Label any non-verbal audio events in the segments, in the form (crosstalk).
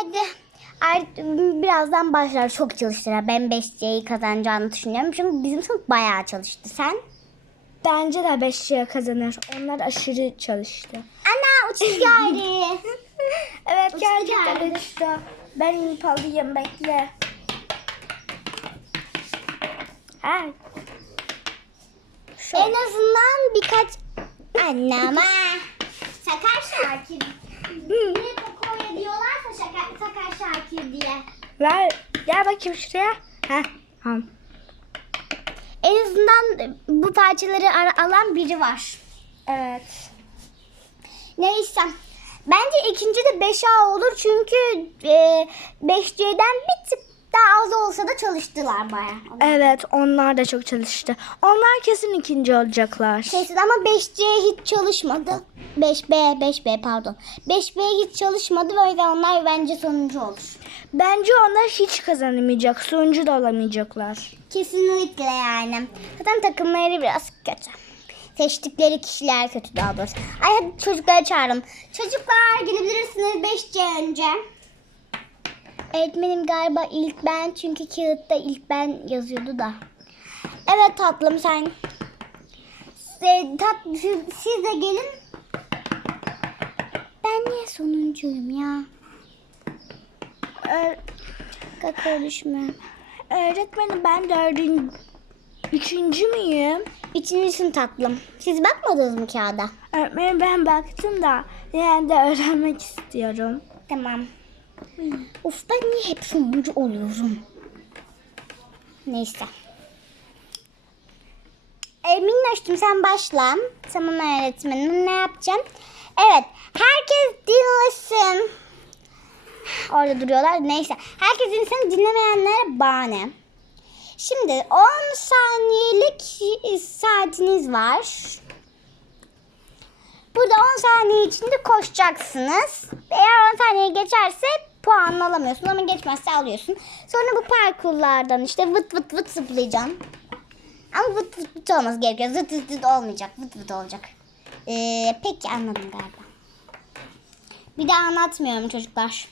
hadi. Birazdan başlar çok çalıştılar. Ben 5C'yi kazanacağını düşünüyorum. Çünkü bizim sınıf bayağı çalıştı. Sen? Bence de 5'e kazanır. Onlar aşırı çalıştı. Ana uçuş (laughs) geldi. (laughs) Evet Uçtu gerçekten geldi. uçtu. Ben impalıyım bekle. Ha. Şu. en azından birkaç... Annama. Sakar Şakir. Niye Koko'ya diyorlarsa Sakar, Sakar Şakir diye. Ver. Gel bakayım şuraya. Ha. Tamam. En azından bu parçaları alan biri var. Evet. Neyse. Bence ikinci de 5A olur çünkü e, 5C'den bir tık daha az olsa da çalıştılar bayağı. Evet onlar da çok çalıştı. Onlar kesin ikinci olacaklar. Kesin ama 5C hiç çalışmadı. 5B, 5B pardon. 5B hiç çalışmadı ve o yüzden onlar bence sonuncu olur. Bence onlar hiç kazanamayacak. Sonuncu da olamayacaklar. Kesinlikle yani. Zaten takımları biraz kötü. Seçtikleri kişiler kötü daha doğrusu. Ay hadi çocukları çağırın. Çocuklar gelebilirsiniz 5C önce. Öğretmenim galiba ilk ben çünkü kağıtta ilk ben yazıyordu da. Evet tatlım sen. Siz, tat, siz, siz de gelin. Ben niye sonuncuyum ya? Ö- Kakao düşme. öğretmenim ben dördüncü, üçüncü müyüm? Üçüncüsün tatlım. Siz bakmadınız mı kağıda? Öğretmenim ben baktım da yani de öğrenmek istiyorum. Tamam. Of ben niye hep sonuncu oluyorum? Neyse. E, Minnoş'cum sen başla. Tamam öğretmenim ne yapacaksın? Evet. Herkes dinlesin. Orada duruyorlar. Neyse. Herkes dinlesin. Dinlemeyenlere bahane. Şimdi 10 saniyelik saatiniz var. Burada 10 saniye içinde koşacaksınız. Eğer 10 saniye geçerse puan alamıyorsun ama geçmezse alıyorsun. Sonra bu parkurlardan işte vıt vıt vıt zıplayacaksın. Ama vıt vıt vıt olması gerekiyor. Zıt zıt zıt olmayacak. Vıt vıt olacak. Ee, peki anladım galiba. Bir daha anlatmıyorum çocuklar.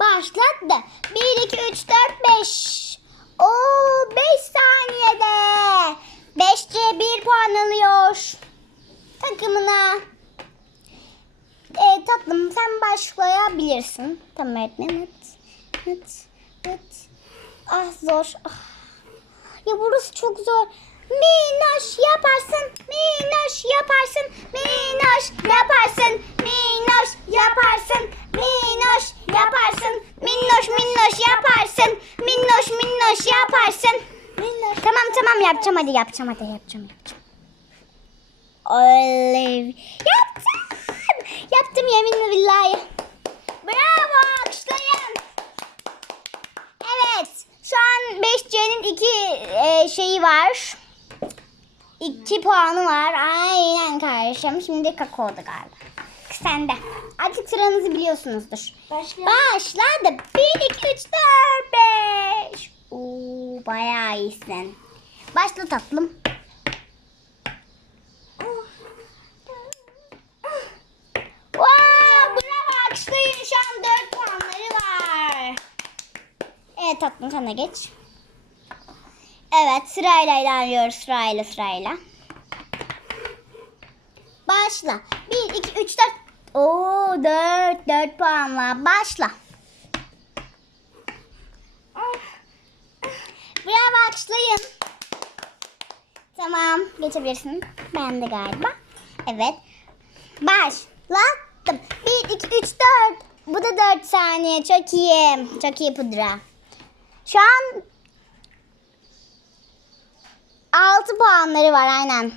Başladı. 1, 2, 3, 4, 5. Oo 5 saniyede. 5C 1 puan alıyor takımına. E, tatlım sen başlayabilirsin. Tamam öğretmenim. Evet. Evet. Evet. Ah zor. Ah. Ya burası çok zor. Minnoş yaparsın. Minnoş yaparsın. Minnoş yaparsın. Minnoş yaparsın. Minnoş yaparsın. Minnoş minnoş yaparsın. Minnoş minnoş yaparsın. Minnoş. Tamam tamam yapacağım hadi yapacağım hadi yapacağım yapacağım. Oley. Yaptım. Yaptım yeminle billahi. Bravo alkışlayın. Evet. Şu an 5C'nin iki e, şeyi var. İki puanı var. Aynen kardeşim. Şimdi kakaoda galiba. Sende. Artık sıranızı biliyorsunuzdur. Başla. Başladı. 1, 2, 3, 4, 5. Oo, bayağı iyisin. Başla tatlım. Wow, bravo alkışlayın. Şu an 4 puanları var. Evet tatlım de geç. Evet sırayla ilerliyoruz sırayla sırayla. Başla. 1, 2, 3, 4. Oo 4, 4 puanla. Başla. Bravo alkışlayın. Tamam geçebilirsin. Ben de galiba. Evet. Başlattım. 1, 2, 3, 4. Bu da 4 saniye. Çok iyi. Çok iyi pudra. Şu an 6 puanları var aynen.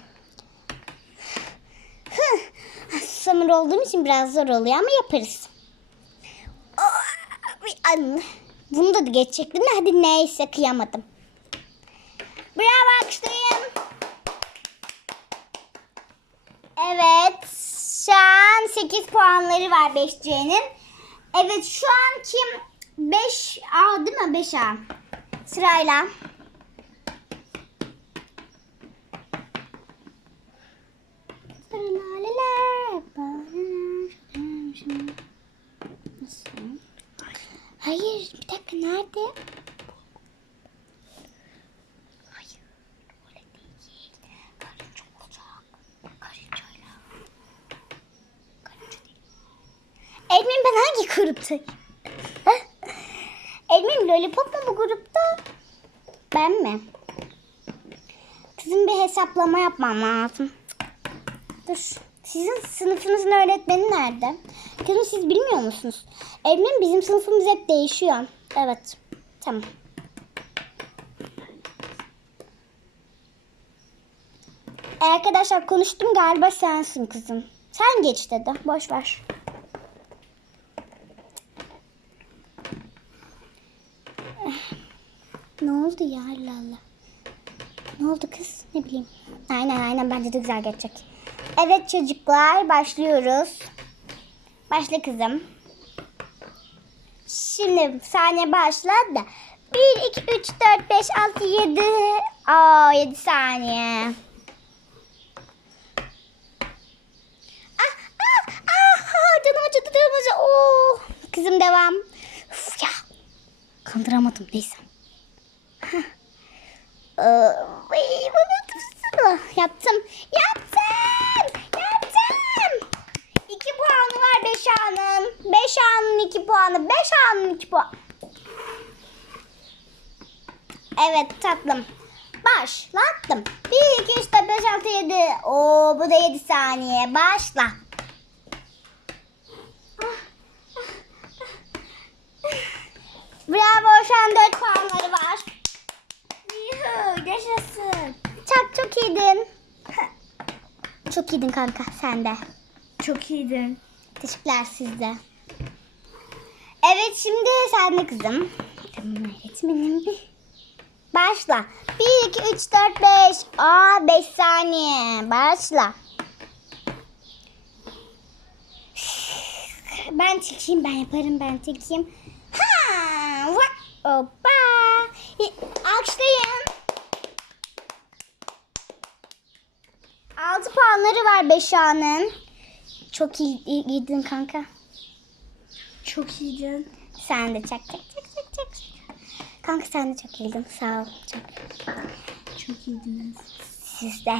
Samur olduğum için biraz zor oluyor ama yaparız. Bunu da geçecektim de hadi neyse kıyamadım. Bravo alkışlayın. Evet. Şu an 8 puanları var 5C'nin. Evet şu an kim? 5A değil mi? 5A. Sırayla. Nasıl? Hayır bir dakika nerede? Hayır. Elmin ben hangi grupta? Lollipop mu bu grupta? Ben mi? Kızım bir hesaplama yapmam lazım. Dur. Sizin sınıfınızın öğretmeni nerede? Kızım siz bilmiyor musunuz? Elmin bizim sınıfımız hep değişiyor. Evet. Tamam. Arkadaşlar konuştum galiba sensin kızım. Sen geç dedi. Boş ver. Oldu ya Allah Allah. Ne oldu kız? Ne bileyim. Aynen aynen bence de güzel geçecek. Evet çocuklar başlıyoruz. Başla kızım. Şimdi saniye başladı da. 1, 2, 3, 4, 5, 6, 7. Aa 7 saniye. Ah ah ah canım acıdı canım acıdı. Oo. Kızım devam. Uf, ya. Kandıramadım neyse. Ee, ay, Yaptım. Yaptım. Yaptım. İki puanı var beş anın. Beş anın iki puanı. Beş anın iki puan. Evet tatlım. Başlattım. Bir, iki, üç, dört, beş, altı, yedi. Oo bu da yedi saniye. Başla. Bravo şu an dört puanları var. Yaşasın. Çok çok iyiydin. (laughs) Çok iyiydin kanka sen de. Çok iyiydin. Teşekkürler sizde. Evet şimdi sen de kızım. Tamam öğretmenim. Başla. 1, 2, 3, 4, 5. Aa 5 saniye. Başla. (sighs) Ben çekeyim ben yaparım ben çekeyim. Ha! Hoppa! Alkışlayın. 6 puanları var 5 anın. Çok iyi, iyi, iyiydin kanka. Çok iyiydin. Sen de çak çak çak çak çak. Kanka sen de çok iyiydin. Sağ ol. Çok. Çok iyiydiniz. Siz de.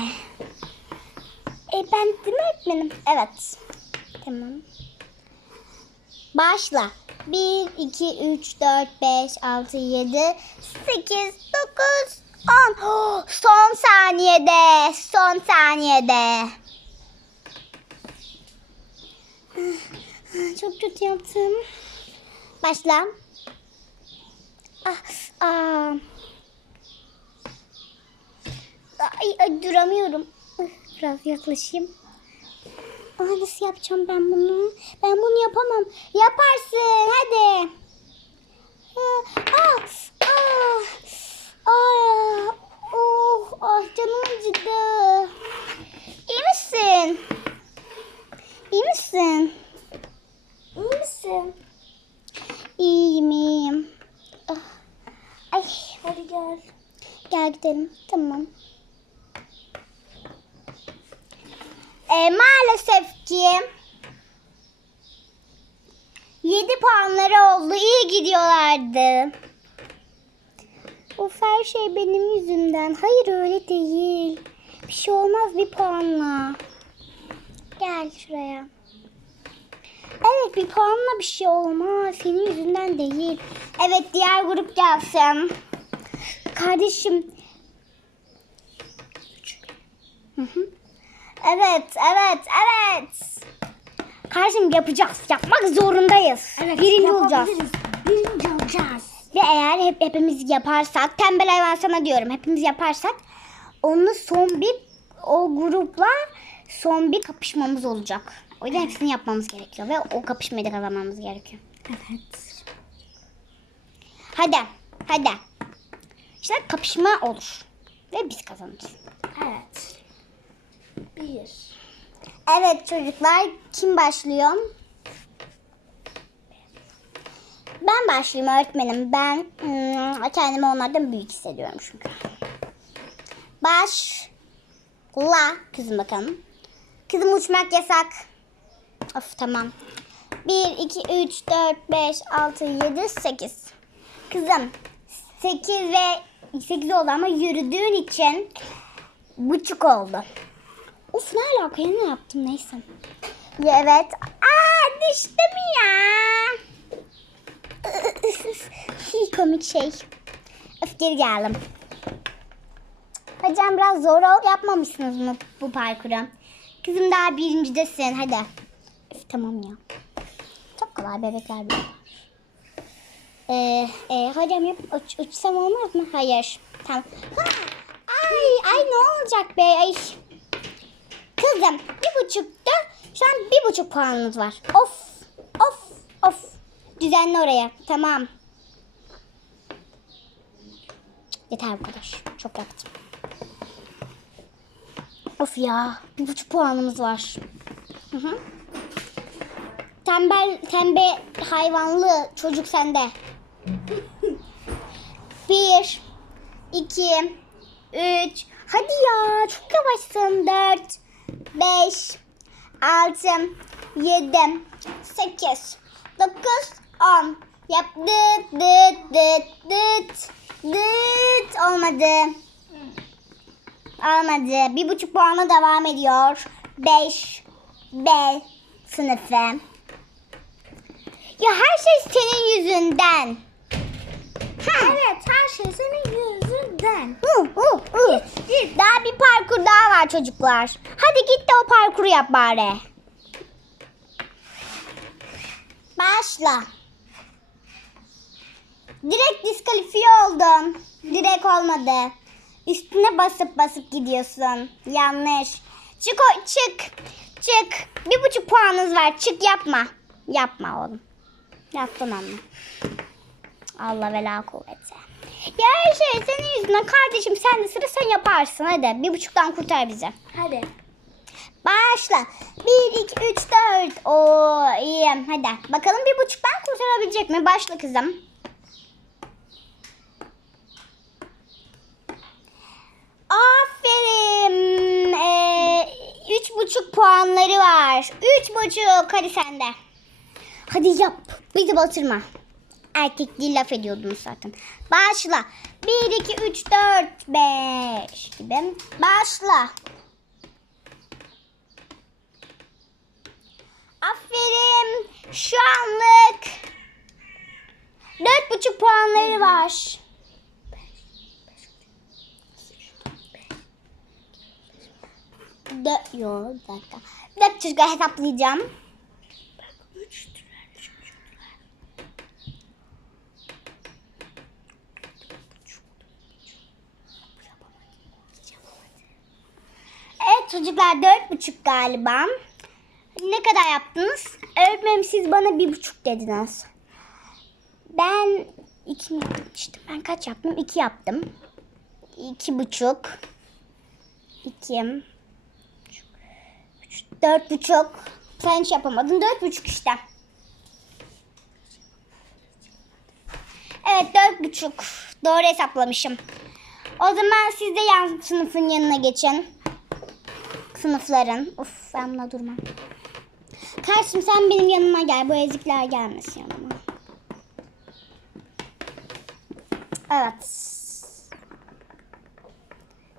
E ben değil mi öğretmenim? Evet. Tamam. Başla. 1, 2, 3, 4, 5, 6, 7, 8, 9, 10. Son saniyede. Son saniyede. Çok kötü yaptım. Başla. Ah, aa. Ay, ay duramıyorum. Biraz yaklaşayım. Aa, nasıl yapacağım ben bunu? Ben bunu yapamam. Yaparsın hadi. Ah, ah, ah, ah, oh, ah, canım acıdı. İyi misin? İyi misin? İyi misin? İyiyim iyiyim. Ah. Ay Hadi gel. Gel gidelim. Tamam. E, maalesef ki 7 puanları oldu. İyi gidiyorlardı. Of her şey benim yüzümden. Hayır öyle değil. Bir şey olmaz bir puanla. Gel şuraya. Evet bir puanla bir şey olmaz. Senin yüzünden değil. Evet diğer grup gelsin. Kardeşim. Hı hı. Evet, evet, evet. Kardeşim yapacağız. Yapmak zorundayız. Birinci olacağız. Birinci olacağız. Ve eğer hep hepimiz yaparsak, tembel hayvan sana diyorum, hepimiz yaparsak onunla son bir o grupla son bir kapışmamız olacak. O yüzden hepsini yapmamız gerekiyor ve o kapışmayı da kazanmamız gerekiyor. Evet. Hadi, hadi. İşte kapışma olur. Ve biz kazanırız. Evet. Bir. Evet çocuklar kim başlıyor? Ben başlayayım öğretmenim. Ben hmm, kendimi onlardan büyük hissediyorum çünkü. Başla kızım bakalım. Kızım uçmak yasak. Of tamam. 1, 2, 3, 4, 5, 6, 7, 8. Kızım 8 ve 8 oldu ama yürüdüğün için buçuk oldu. Of ne alaka ne yaptım neyse. Ya evet. Aa düştüm ya. Komik şey. Öf geri geldim. Hocam biraz zor ol yapmamışsınız mı bu parkuru? Kızım daha birincidesin hadi. Öf, tamam ya. Çok kolay bebekler bile. Ee, e, hocam yap, uç, uçsam olmaz mı? Hayır. Tamam. Ha, ay, ay ne olacak be? Ay. Kızım bir buçukta şu an bir buçuk puanımız var. Of of of. Düzenli oraya. Tamam. Yeter bu kadar. Çok yaptım. Of ya. Bir buçuk puanımız var. Hı hı. Tembel, tembe hayvanlı çocuk sende. (laughs) Bir, iki, üç. Hadi ya çok yavaşsın. Dört, beş, altı, yedi, sekiz, dokuz, on. Yap dıt dıt dıt dıt dıt. Olmadı. Olmadı. Bir buçuk puanla devam ediyor. Beş, B sınıfı. Ya her şey senin yüzünden. Evet her şey senin yüzünden. Daha bir parkur daha var çocuklar. Hadi git de o parkuru yap bari. Başla. Direkt diskalifiye oldum. Direkt olmadı. Üstüne basıp basıp gidiyorsun. Yanlış. Çık o çık. Çık. Bir buçuk puanınız var. Çık yapma. Yapma oğlum. Yaptın anne. Allah ve la kuvvete. Ya her şey senin yüzünden kardeşim sen de sıra sen yaparsın hadi. Bir buçuktan kurtar bizi. Hadi. Başla. Bir, iki, üç, dört. Oo iyi. Hadi. Bakalım bir buçuktan kurtarabilecek mi? Başla kızım. Aferin. Ee, üç buçuk puanları var. Üç buçuk. Hadi sen de. Hadi yap. Bizi batırma. Erkekliği laf ediyordunuz zaten. Başla. Bir, iki, üç, dört, beş gibi. Başla. Aferin. Şu anlık dört buçuk puanları var. Dört, yo, dakika. Bir dakika çocuklar hesaplayacağım. Evet çocuklar dört buçuk galiba. Ne kadar yaptınız? Öğretmenim siz bana bir buçuk dediniz. Ben iki yapmıştım? Ben kaç yaptım? İki yaptım. İki buçuk. İki. Dört buçuk. Sen hiç yapamadın. Dört buçuk işte. Evet dört buçuk. Doğru hesaplamışım. O zaman siz de yan sınıfın yanına geçin. Sınıfların. Of ben buna durmam. Karşım sen benim yanıma gel. Bu ezikler gelmesin yanıma. Evet.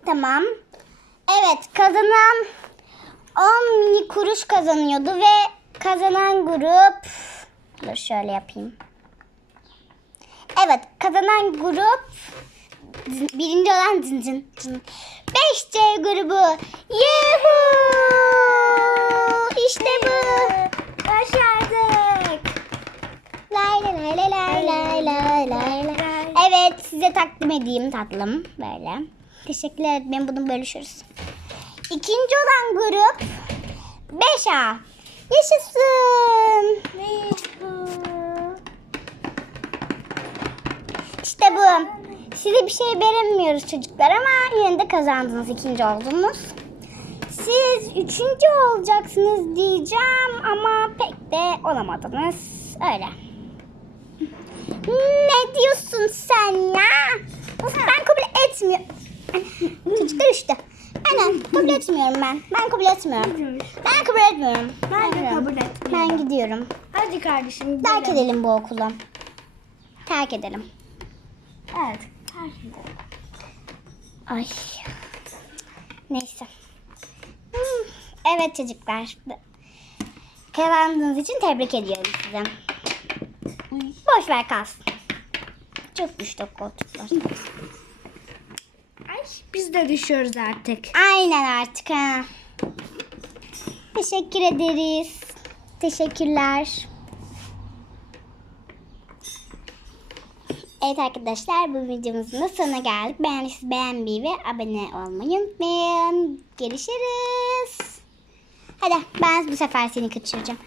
Tamam. Evet kazanan 10 mini kuruş kazanıyordu ve kazanan grup dur şöyle yapayım. Evet kazanan grup birinci olan cın cın. 5C grubu. Yuhuu! İşte bu. Başardık. Lay lay lay lay lay lay lay lay. Evet size takdim edeyim tatlım. Böyle. Teşekkür ederim. Bunu bölüşürüz. İkinci olan grup 5A. Yaşasın. İşte bu. Size bir şey veremiyoruz çocuklar ama yine de kazandınız. ikinci oldunuz. Siz üçüncü olacaksınız diyeceğim ama pek de olamadınız. Öyle. Ne diyorsun sen ya? Ben kabul etmiyorum. Çocuklar işte. Aynen kabul etmiyorum ben. Ben kabul etmiyorum. Ben kabul etmiyorum. Ben de kabul etmiyorum. Ben gidiyorum. Hadi kardeşim. Terk gidelim. edelim bu okulu. Terk edelim. Evet. terk edelim. Ay. Neyse. Evet çocuklar. Kazandığınız için tebrik ediyorum size. Boş ver kalsın. Çok düştü koltuklar. Biz de düşüyoruz artık. Aynen artık ha. Teşekkür ederiz. Teşekkürler. Evet arkadaşlar bu videomuzun da sonuna geldik. Beğendiyseniz beğenmeyi ve abone olmayı unutmayın. Görüşürüz. Hadi ben bu sefer seni kaçıracağım.